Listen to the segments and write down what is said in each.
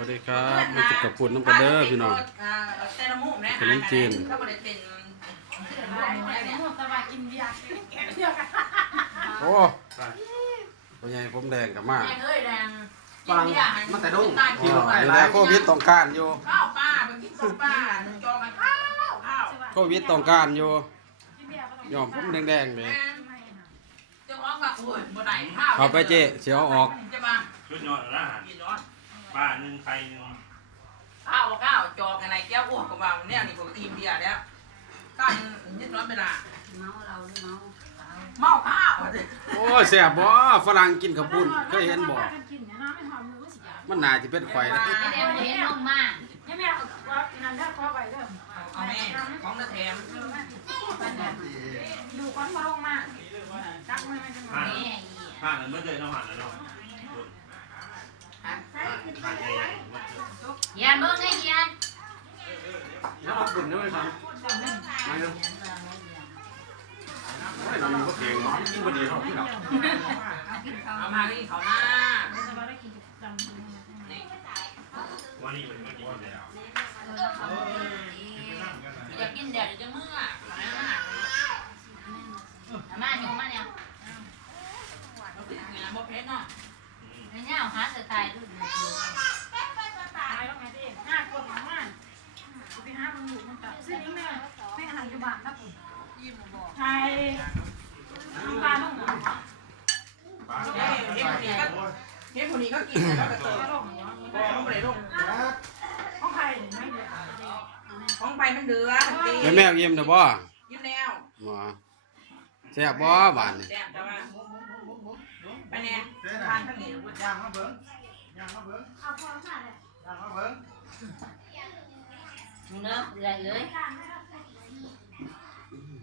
วัสดีครับมาจากกับคุ่นน้องกรเด้อพี่น้องขนมจีนโอ้ยัญผมแดงกับมากฟังมาแต่ดุ้งเี้แล้วโควิดต้องการอยู่โควิดต้องการอยู่ยอมผมแดงแดงเลยเอาไปเจ๊เสียวออกอดป้าหนึ่งใครหนึ่งข้าวข้าว จอกในแก้วอ้วกกมาเนี่ยนี่ผมทีมเดียรเนี่ยก้านยึดน้อยไปละเมาเราเมาเมาข้าว โอ้แสบบ่ฝรั่งกินกับปุ้นก็เห็นบ่มันนาจะเป็นไข่ไม่ได้เห็นลงมาเนี่แม่เอานอนั้นเข้าไปเริ่มเอาแ่ขแถม ดูกนมาลงมากไม่ผ่านเลยไม่เจอเราผ่านเลยเรายันเบิ้งไงยันน้ำปุ่นด้วยครับไม่รู้ไม่รู้ก็เก่งมากกินบันเดียร์เขาที่เราเอามาที่เขาหน้าวันนี้วันนี้วันเดียวอยากกินเดี๋ยวจะเมื่อยมาอยู่มาเนี่ยเงาโมเพ็ดเนาะเนี่ยเอาหาสไตล์ดูแม่แมวยิ้มนะบ่ยิ้มแล้วบ่แซ่บบ่บานนี่แซ่บจ้ะไปแน่ทานข้าวเหนียวย่างมาเบิ่งย่างมาเบิ่งข้าวพร้อมค่ะย่างมาเบิ่งหนูเนาะใหญ่เลย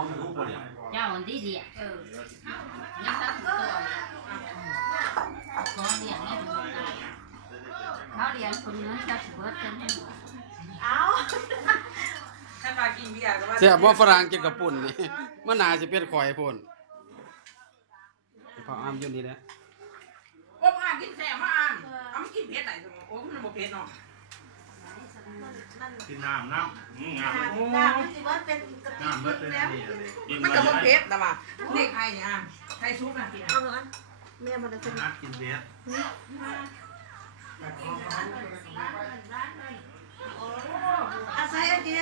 เจ้าขอดีดีเออยังตั้งตั้นเลี้ยงเขาเลี้คนเนื้อจบเบร์กันเาเสียบว่าฝรั่งกินกระปุ่นนี่มะนาวจะเป็นคอยพุ่นพออ้ามยุ่นนี้แล้วอ้ามกินแสบมาอามอามกินเผ็ดไหนองโอ้มันบ่เผ็ดนาะกินน้ำน้ำน้ำน้ำน้ำน้ำน้ำเ้ำน้ำน้ทน้ำน้ำน้ำน้ำน้ำน้ำน้ำน้ำนน้ำน้ำน้อน้ำน้ำน้น้ำน้ำน้้ำน้ำน้ำน้ำน้ำ้น